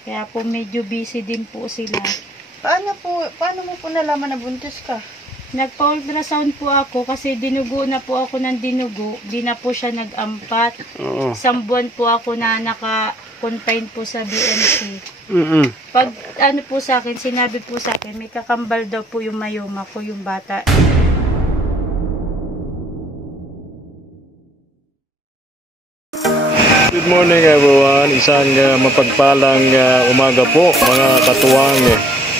Kaya po medyo busy din po sila. Paano mo po nalaman na buntis ka? Nagpa-ultrasound po ako kasi dinugo na po ako ng dinugo. Di na po siya nag-ampat. Oo. 1 buwan po ako na naka-confine po sa BMC. Pag ano po sa akin, sinabi po sa akin, may kakambal daw po yung mayoma ko, yung bata. Good morning everyone. Isang mapagpalang umaga po mga katuwang.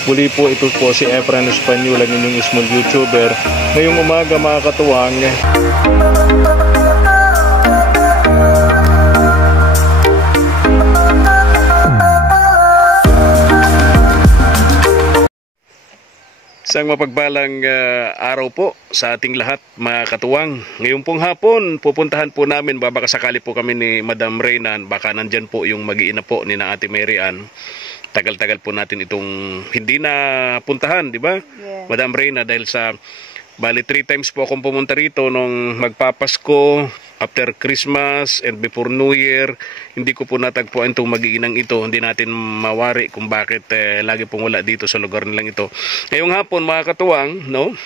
Muli po ito po si Efren Espanyol, ang inyong small YouTuber. Ngayong umaga mga katuwang. Isang mapagpalang araw po sa ating lahat mga katuwang. Ngayon pong hapon, pupuntahan po namin, baka sakali po kami ni Madam Reyna, baka nandyan po yung mag-iina po ni na Ate Mary Ann. Tagal-tagal po natin itong hindi na puntahan, di ba? Yes. Madam Reyna, dahil sa bali 3 times po akong pumunta rito nung magpapasko, after Christmas and before New Year. Hindi ko po natagpuan itong mag-iinang ito. Hindi natin mawari kung bakit lagi pong wala dito sa lugar nilang ito. Ngayong hapon mga katuwang, no?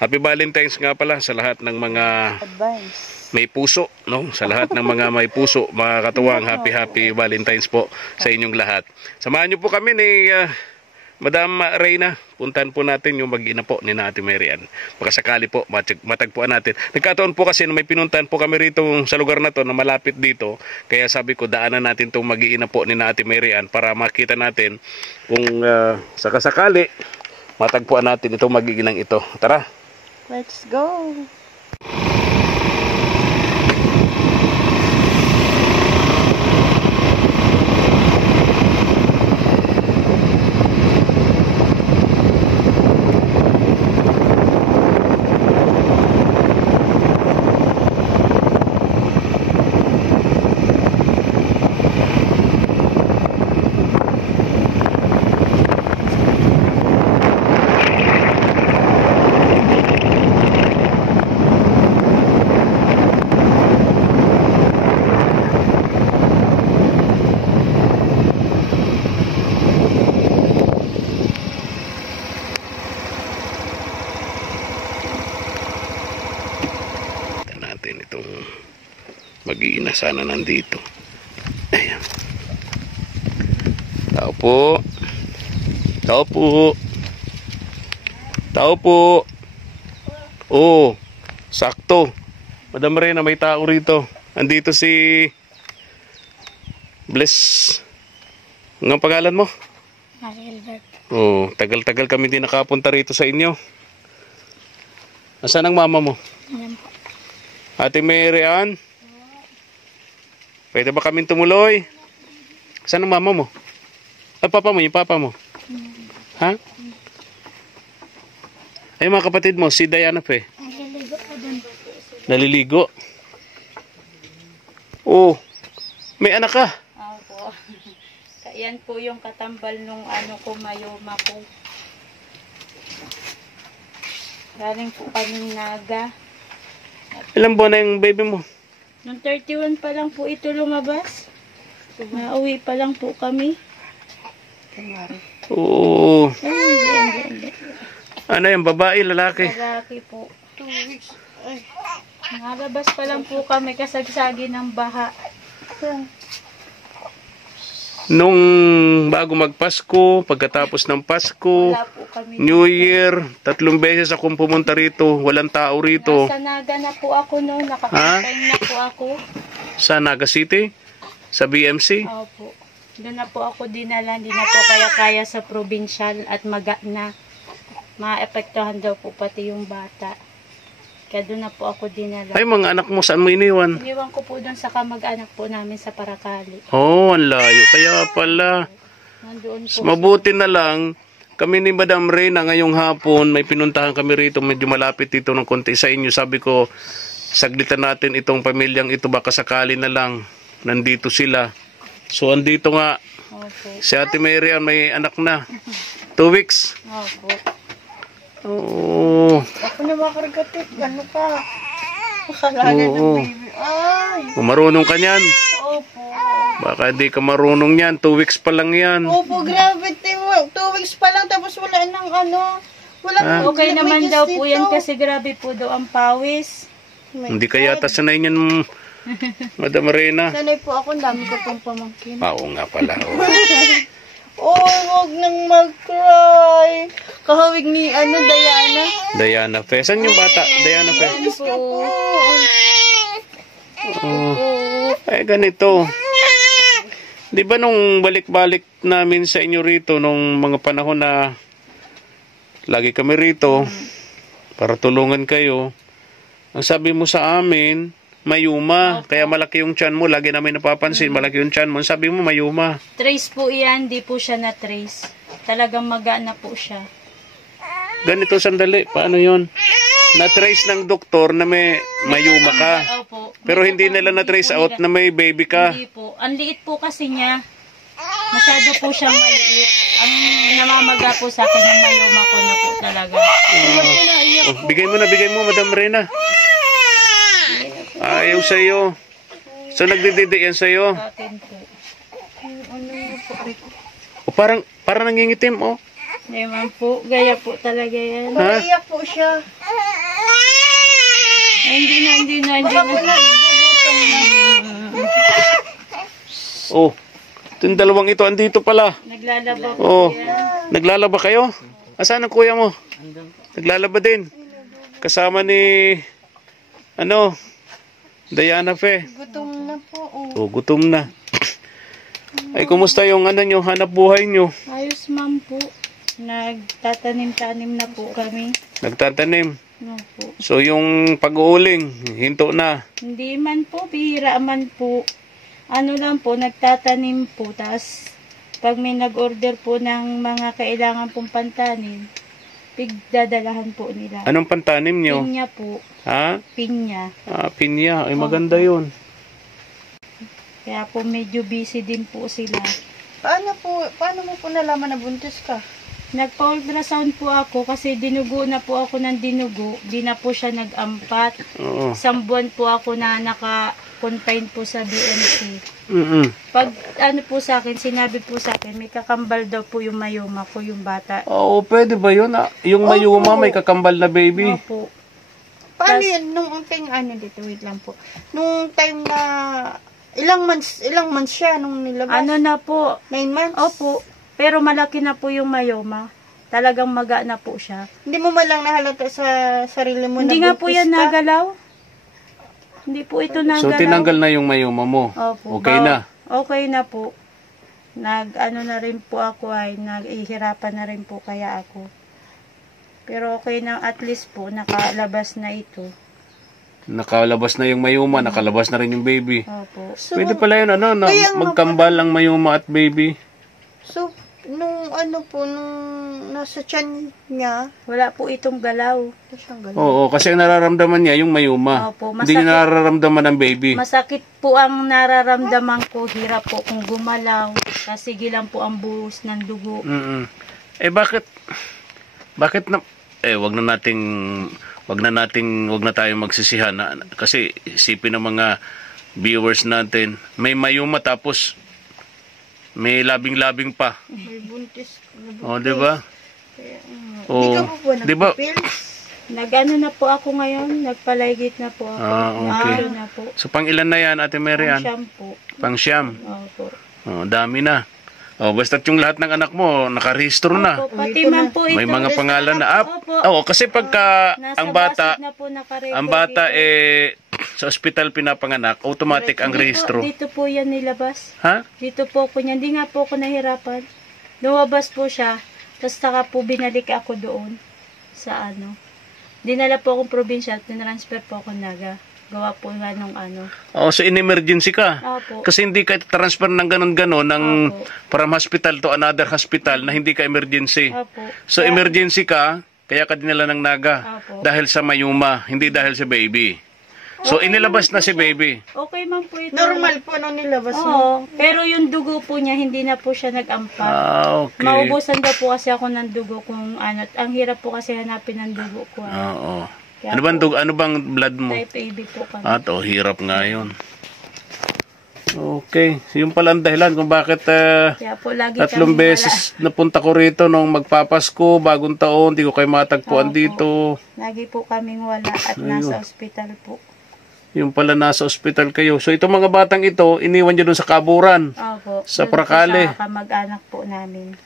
Happy Valentine's nga pala sa lahat ng mga may puso, no? Sa lahat ng mga may puso, mga katuwang, happy Valentine's po sa inyong lahat. Samahan niyo po kami ni Madam Reyna. Puntahan po natin yung mag-ina po ni Ate Mary Ann. Baka sakali po matagpuan natin. Nagkataon po kasi na may pinuntahan po kami rito sa lugar na to na malapit dito. Kaya sabi ko daanan natin itong mag-ina po ni Ate Mary Ann para makita natin kung sakasakali matagpuan natin itong mag-iinang ito. Tara! Let's go! Itong mag-iina sana nandito. Ayan. Tao po. Tao po. Tao po. Oh, sakto. Madam Reyna, may tao rito. Andito si Bless. Anong pangalan mo? Marilbert. Oh, tagal-tagal kami din nakapunta rito sa inyo. Nasaan ang mama mo? Ayan po. Ate Mary Ann, pwede ba kaming tumuloy? Saan ang mama mo? Ay, papa mo, yung papa mo. Ha? Ay, mga kapatid mo, si Diana pa eh. Naliligo pa dun. Naliligo? Oh, may anak ka? Opo. Yan po yung katambal nung ano ko, mayoma ko. Galing po kaming Naga. Ilang buwan na yung baby mo? Noong 31 pa lang po ito lumabas. Nauwi pa lang po kami. Oo. Hindi. Ano yung babae, lalaki? Lalaki po. 2 weeks. Nalabas pa lang po kami kasagsagi ng baha. Nung bago magpasko, pagkatapos ng Pasko, Wala po kami. New Year, 3 beses akong pumunta rito, walang tao rito. Nasa Naga na po ako noon. Nakapagpain na po ako. Sa Naga City? Sa BMC? Opo. Doon na po ako dinala. Hindi na po kaya sa provincial at na maapektuhan daw po pati yung bata. Kaya doon na po ako dinala. Ay, mga anak mo, saan mo iniwan? Iniwan ko po doon sa kamag-anak po namin sa Paracali. Oh, ang layo. Kaya pala. Nandoon po. Mabuti na lang, kami ni Madam Reyna ngayong hapon, may pinuntahan kami rito, medyo malapit dito ng konti sa inyo. Sabi ko, saglitan natin itong pamilyang ito, baka sakali na lang, nandito sila. So, andito nga, Opo. si Ate Mary Ann may anak na. 2 weeks. Opo. Oo. Ako na makaragatit. Ano ka? Pakalaga ng Oo. baby. Ay, Kung marunong ka niyan. opo. Baka di ka marunong yan. 2 weeks pa lang yan. Opo, grabe, 2 weeks pa lang tapos wala nang ano. Wala Okay naman daw po yan kasi grabe po daw ang pawis. Hindi ka yata sanay niyan, Madam Reyna. Sanay po ako, ang dami ko pong pamangkin. Oo nga pala. Oo. Oh, wag nang mag-cry. Kahawig ni Diana. Diana Fe. Saan yung bata? Diana Fe. Diyos ko po. Ay, ganito. Di ba nung balik-balik namin sa inyo rito, nung mga panahon na lagi kami rito, para tulungan kayo, ang sabi mo sa amin, mayuma. Kaya malaki yung tiyan mo. Lagi namin napapansin, malaki yung tiyan mo. Ang sabi mo, mayuma. Trace po yan, di po siya na-trace. Talagang maga na po siya. Ganito, sandali. Paano yon? Na-trace ng doktor na may mayuma ka. Opo. Pero hindi nila na-trace out na may baby ka. Hindi po. Ang liit po kasi niya. Masyado po siyang maliit. Ang namamaga po sa akin yung mayoma ko na po talaga. Oh, bigay mo, Madam Reyna. Ayaw sa'yo. So, nagdididi yan sa'yo. Sa akin po. O, parang nangingitim, oh. Hindi man po. Gaya po talaga yan. Ha? Naiyak po siya. Ay, hindi na. Nagugutom na. Oh, yung dalawang ito, andito pala. Naglalaba po Oh, yan. naglalaba kayo? Asan ang kuya mo? Naglalaba din. Kasama ni, Diana Fe. Gutom na po. Oh, gutom na. Ay, kumusta yung nyo, hanap buhay nyo? Ayos ma'am po. Nagtatanim-tanim na po kami. Nagtatanim. No po. So, yung pag-uuling, hinto na. Hindi man po, bihira man po. Ano lang po, nagtatanim po. Tapos, pag may nag-order po ng mga kailangan pong pantanim, pigdadalahan po nila. Anong pantanim nyo? Pinya po. Ha? Pinya. Ah, pinya. Ay, maganda yun. Kaya po medyo busy din po sila. Paano mo po nalaman na buntis ka? Nagpa-ultrasound po ako kasi dinugo na po ako ng dinugo. Di na po siya nag-ampat. Oo. 1 buwan po ako na naka-confine po sa BMC. Pag po sa akin, sinabi po sa akin, may kakambal daw po yung mayoma ko, yung bata. Oo, pwede ba yun? Yung mayuma, may kakambal na baby. Opo. Paano yun? Nung time, dito, wait lang po. Nung time na, ilang months siya nung nilabas? Ano na po? 9 months? Opo. Pero malaki na po yung mayoma. Talagang maga na po siya. Hindi mo malang nahalata sa sarili mo Hindi na nga po buntis yan ka? nagalaw. Hindi po ito nagalaw. So, tinanggal na yung mayuma mo. Opo. Okay na. Okay na po. Na rin po ako ay nag-ihirapan na rin po kaya ako. Pero okay na, at least po nakalabas na ito. Nakalabas na yung mayuma, nakalabas na rin yung baby. Opo. So, Pwede pala yun, kaya nga magkambal ang mayuma at baby. so, nung nasa tiyan niya, Wala po itong galaw. ito siyang ganun. Oo, kasi ang nararamdaman niya yung mayuma. Opo, Hindi niya nararamdaman ang baby. Masakit po ang nararamdaman ko. Hirap po kung gumalaw. Sige lang po ang buhos ng dugo. Eh bakit na wag na tayong magsisihan kasi isipin ng mga viewers natin, may mayuma tapos may labing-labing pa. May buntis. Oh, 'di ba? Hindi ka po ba di ba? nagpipils? Nag-ano na po ako ngayon. Nagpalaygit na po ako. Okay. Nag-ano na po. So pang ilan na yan, Ate Mary Ann? Shampoo. Pang siyam. Opo. Oh, dami na. Oh, basta't yung lahat ng anak mo nakarehistro na. Opo, pati man po ito. May mga pangalan na Opo. Oo, kasi pagka Nasa ang bata basid na po nakarecord ang bata dito. sa ospital pinapanganak, automatic ang rehistro. Dito po yan nilabas. Ha? Dito po ako niyan. Hindi nga po ako nahirapan. Lumabas po siya. Tapos saka po binalik ako doon sa Dinala po akong probinsya at tinransfer po ako Naga. Gawa po nga nung Oh, so in-emergency ka. Opo. Kasi hindi ka transfer ng ganon-ganon Opo. from hospital to another hospital na hindi ka emergency. Opo. So emergency ka, kaya ka dinala ng Naga. Opo. Dahil sa mayuma, hindi dahil sa baby. So inilabas na si baby. Okay man po ito. Normal po nung nilabas mo. Oo. Pero yung dugo po niya, hindi na po siya nag-ampat. Ah, okay. Maubusan daw po kasi ako ng dugo kung Ang hirap po kasi hanapin ng dugo ko. Oo. Kaya Ano bang blood mo? type AB po kami. Hirap nga yun. Okay. Yung pala ang dahilan kung bakit Kaya po lagi 3 kaming beses napunta ko rito nung magpapasko, bagong taon, di ko kayo matagpuan Opo. dito. Lagi po kaming wala at nasa ospital po. Yung pala nasa ospital kayo. So itong mga batang ito, iniwan nyo dun sa kaburan. Opo. Sa Doon po Prakale. Sa kamag-anak po namin.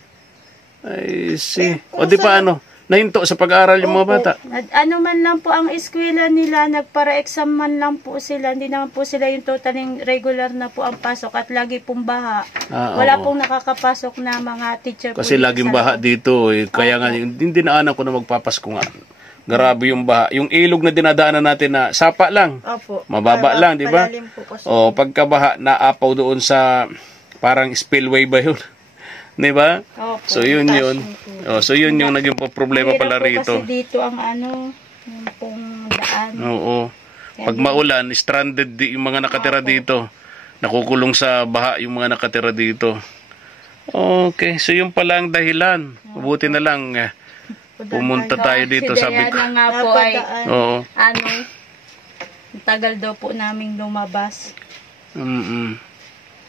Ay, see. O di paano? Nahinto sa pag-aaral yung mga bata. Ano man lang po ang eskwela nila, nagpara-exam man lang po sila. Hindi naman po sila yung totaling regular na po ang pasok at lagi pong baha. Wala Oo. pong nakakapasok na mga teacher po Kasi dito laging sa baha loob. dito. Kaya nga, hindi naanan ko na magpapasko nga. Grabe yung baha. Yung ilog na dinadaanan natin na sapa lang. Opo. Mababa lang, di ba? Palalim po kasi. O, pagkabaha, naapaw doon sa parang spillway ba yun? Di ba? Opo. So, yun. So, yun yung naging problema Mahirap pala po rito. kasi dito ang yung pong daan. Oo. Pag maulan, stranded yung mga nakatira dito. Nakukulong sa baha yung mga nakatira dito. Okay, so yung pala ang dahilan. Mabuti na lang pumunta tayo dito, Si sabi ko. Diana nga po ay, Oo. tagal daw po naming lumabas.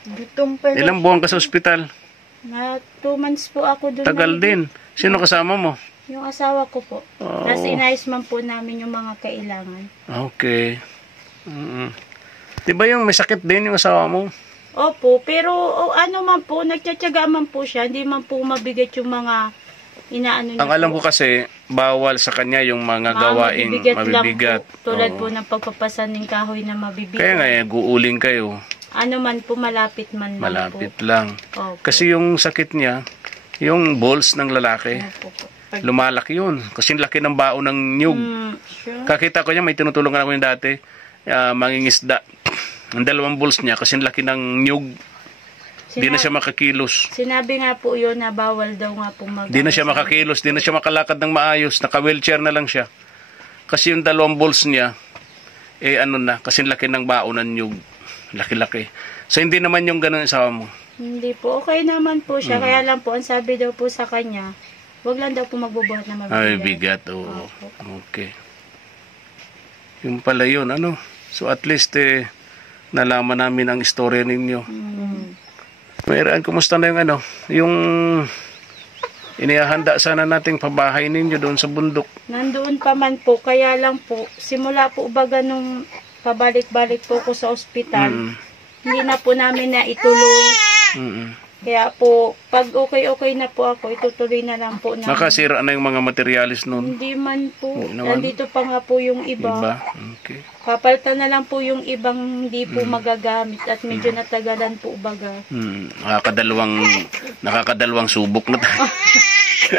Gutom pa lang. Ilang buwan ka sa ospital? Na 2 months po ako doon. Tagal din. Sino kasama mo? Yung asawa ko po. Oh. Tapos inayos man po namin yung mga kailangan. Okay. Di ba yung may sakit din yung asawa mo? Opo, pero ano man po, nagtsatsaga man po siya. Hindi man po mabigat yung mga inaano niya. Ang alam ko kasi, bawal sa kanya yung mga gawaing mabibigat. Lang po, tulad Oo. po ng pagpapasan ng kahoy na mabibigat. Kaya nga, guuling kayo. Ano man po, malapit man lang Malapit po. lang. Opo. Kasi yung sakit niya, yung balls ng lalaki, Opo po. lumalaki yun. Kasi laki ng baon ng nyug. Sure. Kakita ko niya, may tinutulungan ako yung dati, mangingisda. Ang 2 balls niya, kasi laki ng nyug. Di na siya makakilos. Sinabi nga po yun na bawal daw nga po mag- Di na siya makakilos, di na siya makalakad ng maayos. Naka-wheelchair na lang siya. Kasi yung 2 balls niya, kasi laki ng baon ng nyug. Laki-laki. So, hindi naman yung ganun asawa mo. Hindi po. Okay naman po siya. Kaya lang po, ang sabi daw po sa kanya, wag lang daw po magbubuhat na mabigat. Ay, bigat. Oo. Okay. Yung pala yun, So, at least, nalaman namin ang istorya ninyo. Mayroon, kumusta na yung yung inihahanda sana nating pabahay ninyo doon sa bundok. Nandoon pa man po. Kaya lang po, simula po baga nung pabalik-balik po ko sa ospital, hindi na po namin na ituloy. Kaya po, pag okay na po ako, itutuloy na lang po namin. Nakasira na yung mga materialis noon. Hindi man po. naman. Nandito pa nga po yung iba. Diba? Okay. Papalitan na lang po yung ibang hindi po magagamit at medyo natagalan po baga. Nakakadalawang subok na tayo.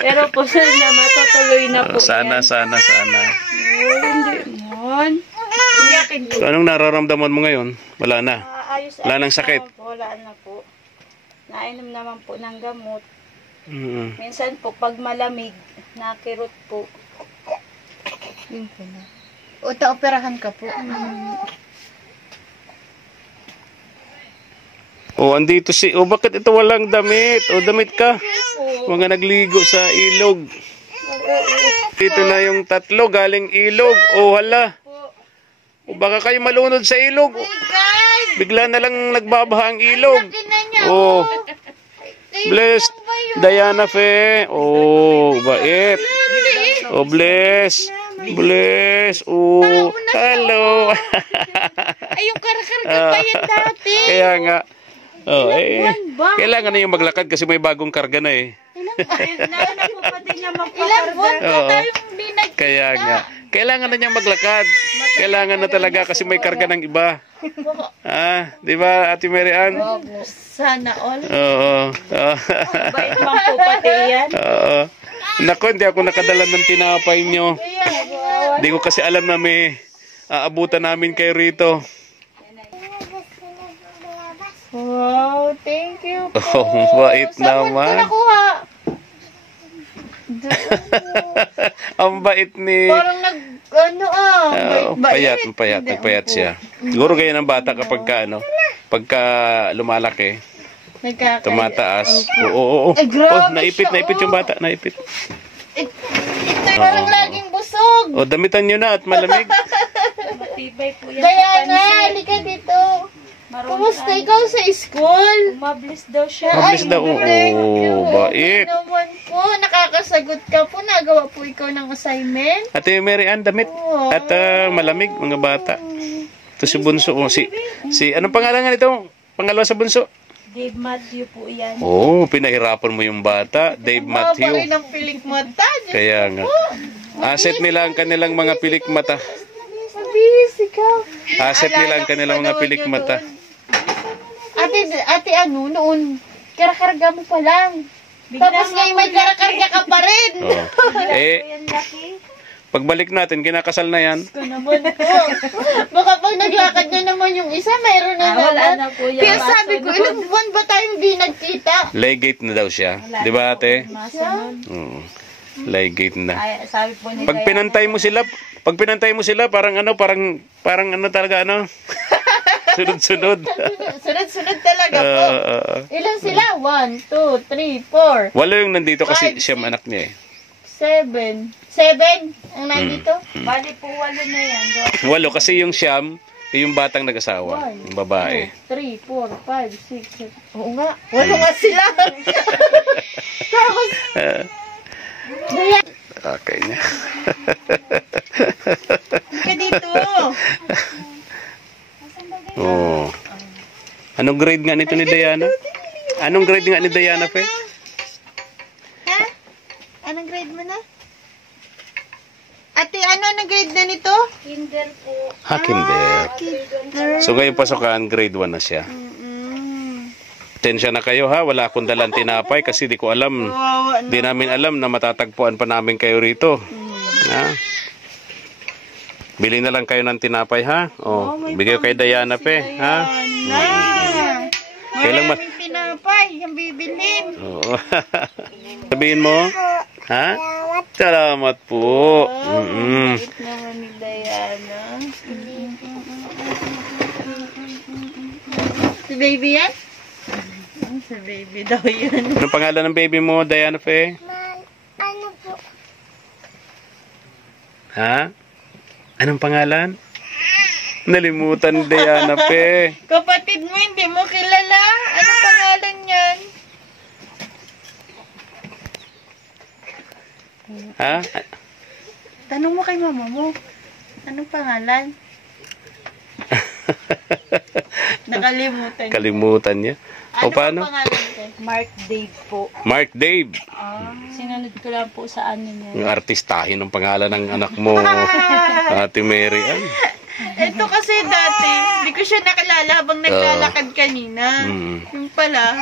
Pero po sir na matutuloy na po Sana. Hindi man. So, anong nararamdaman mo ngayon? Wala na. Wala nang sakit? Wala na po. Nainom naman po ng gamot. Mm. Minsan po pag malamig, nakirot po. Yun po na. O, operahan ka po. Andito bakit ito walang damit? Damit ka? Mga nagligo sa ilog. Dito na yung 3 galing ilog. Hala. Baka kayo malunod sa ilog. Bigla na lang nagbabaha ang ilog. Blessed Diana Fe. Bait. Bless. Hello. Ay, yung karakarga pa yan dati. Kaya nga. Kailangan na yung maglakad kasi may bagong karga na eh. Ilang buwan pa tayong binag. Kaya nga. Kailangan na niyang maglakad. Kailangan na talaga kasi may karga ng iba. Di ba, Ate Mary Ann? Sana all. Oo. Bait man po pati yan. Oo. Naku, hindi ako nakadala ng tinapay nyo. Hindi ko kasi alam na may aabutan namin kayo rito. Wow, thank you po. Bait naman. Nakuha. Ang bait ni... Parang payat siya. Siguro ganyan ang bata kapag pagka lumalaki, tumataas. Oo. Ay, grabe Naipit yung bata, naipit. Ito yung parang laging busog. busog. O, damitan nyo na at malamig. Matibay po yan sa Diana, pansit. halika dito. Marunong Kumusta ano. ikaw sa school? Umablis daw siya. Mabilis daw. Thank you. Oo, bait. Naman po, nakakasagot ka po. Nagawa po ikaw ng assignment. Ate Mary Ann, damit. At malamig, mga bata. Ito si Bunso. Oh, si anong pangalan nga nito? Pangalawa sa Bunso? Dave Matthew po yan. Oh, pinahirapan mo yung bata. Dave Mabay Matthew. ng pilik mata. Kaya nga. Asset nila ang kanilang mga pilik mata. Mabilis ikaw. Asset nila ang kanilang mga pilik mata. Ate ano, noon, karakarga mo pa lang. Tapos ngayon may karakarga ka pa rin. Oh. Eh, Yan laki. pagbalik natin, kinakasal na yan. Ko naman po. Baka pag naglakad na naman yung isa, mayroon na Wala naman. na po yan. Kaya sabi ko, ilang buwan ba tayong di nagkita? Legate na daw siya. Di ba ate? Masunod. Legate na. Ay, sabi po ni Pag Diana, pinantay mo sila, parang ano talaga ano? Sunod-sunod. Sunod-sunod talaga po. Ilan sila? 1, 2, 3, 4, Walo yung nandito kasi Five, siyam anak niya eh. 7. 7 ang nandito? bali po 8 na yan. Walo kasi yung siyam, yung batang nag-asawa, yung babae. 3, 4, 5, 6, 7. Oo nga. Walo nga sila. Tapos, Okay na. ka dito. Oh. Anong grade nga nito ni Diana? Anong grade nga ni Diana, Fe? Ha? Anong grade mo na? Ate, anong grade na nito? Kinder po. Kinder. Kinder. So ngayon pasokan, grade 1 na siya. Tensya na kayo ha, wala akong dalang tinapay kasi di ko alam. Wawa na. Di namin alam na matatagpuan pa namin kayo rito. Ha? Bili na lang kayo ng tinapay ha. Oh, bigay ko kay Diana pe, ha? Na. Kailang Maraming tinapay yung bibilin. Oo. Sabihin mo, ha? Salamat po. Bait naman ni Diana. Si baby yan? Si baby daw yun. Anong pangalan ng baby mo, Diana Fe? Ano po? Ha? Anong pangalan? Nalimutan ni Diana Fe. Kapatid mo, hindi mo kilala? Ano pangalan yan? Ha? Tanong mo kay mama mo. Anong pangalan? Nakalimutan. Kalimutan niya. O Ano paano? ang pangalan ko? Mark Dave po. Mark Dave. Sinunod ko lang po sa ano niya. Yung artistahin ng pangalan ng anak mo, Ate Mary Ann. Ito kasi dati, hindi ko siya nakilala habang naglalakad kanina. Yung pala,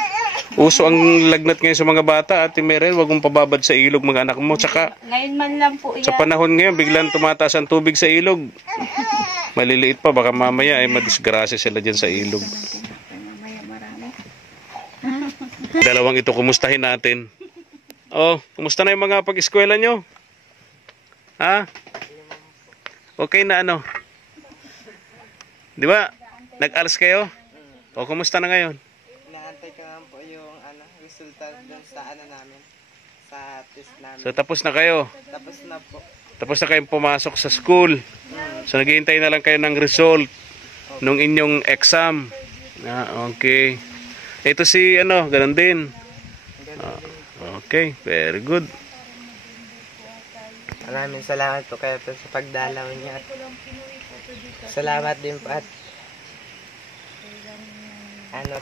Uso ang lagnat ngayon sa mga bata, Ate Mary Ann. Huwag mong pababad sa ilog mga anak mo. Tsaka, Ngayon man lang po yan. sa panahon ngayon, biglang tumataas ang tubig sa ilog. Maliliit pa, baka mamaya ay madisgrasya sila dyan sa ilog. Dalawang ito, kumustahin natin. Oh, kumusta na yung mga pag-eskwela nyo? Ha? Okay na ano? Di ba? Nag-alas kayo? O, kumusta na ngayon? Inaantay ko nga po yung resulta dun sa namin, sa test namin. So, tapos na kayo? Tapos na po. Tapos na kayong pumasok sa school. So, naghihintay na lang kayo ng result nung inyong exam. Okay. Ito si, ganun din. Okay, very good. Maraming salamat po kayo po sa pagdalaw niya. Salamat din po at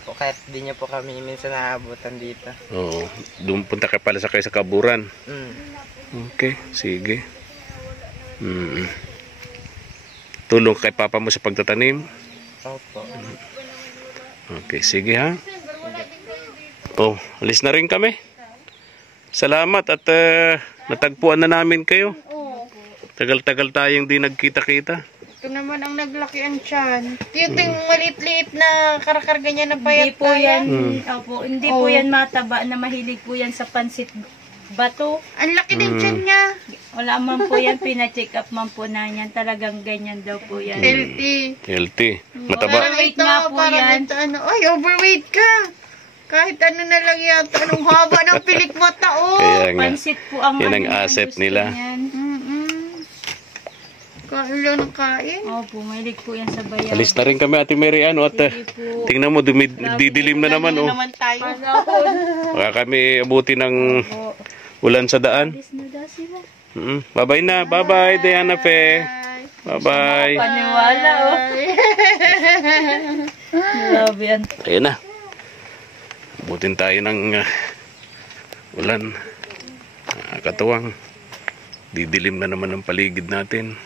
po, kahit di niyo po kami minsan naabutan dito. Oo, punta ka pala kayo sa Kaburan. Okay, sige. Tulong kay papa mo sa pagtatanim. Opo. Okay, sige ha. Oh, alis na rin kami. Salamat at natagpuan na namin kayo. Tagal-tagal tayong di nagkita-kita. ito naman ang naglaki ang tiyan. Yung maliit-liit na karakarga niya na payat Hindi po yan, kaya. hindi po yan mataba na mahilig po yan sa pansit bato. Ang laki din tiyan niya. Wala man po yan, pina-check up man po na yan. Talagang ganyan daw po yan. Healthy. Healthy. Mataba. Parang ito, nga po parang yan. ito, ay, overweight ka. Kahit ano na lang yata, anong haba ng pilik mata, oh. Kaya nga. Pansit po ang Yan ang ano, asset gusto nila. niyan. Kain lang ng kain. Opo, mahilig po yan sa bayan. Alis na rin kami, Ate Mary Ann. At Sige po. tingnan mo, didilim na naman. Ano Oh. naman tayo. Baka kami abuti ng Opo. ulan sa daan. Alis na daw sila. Bye-bye na. Bye-bye, Diana Fe. Bye-bye. Paniwala, oh. Grabe yan. Ayan na. Abutin tayo ng ulan. Katuwang. Didilim na naman ang paligid natin.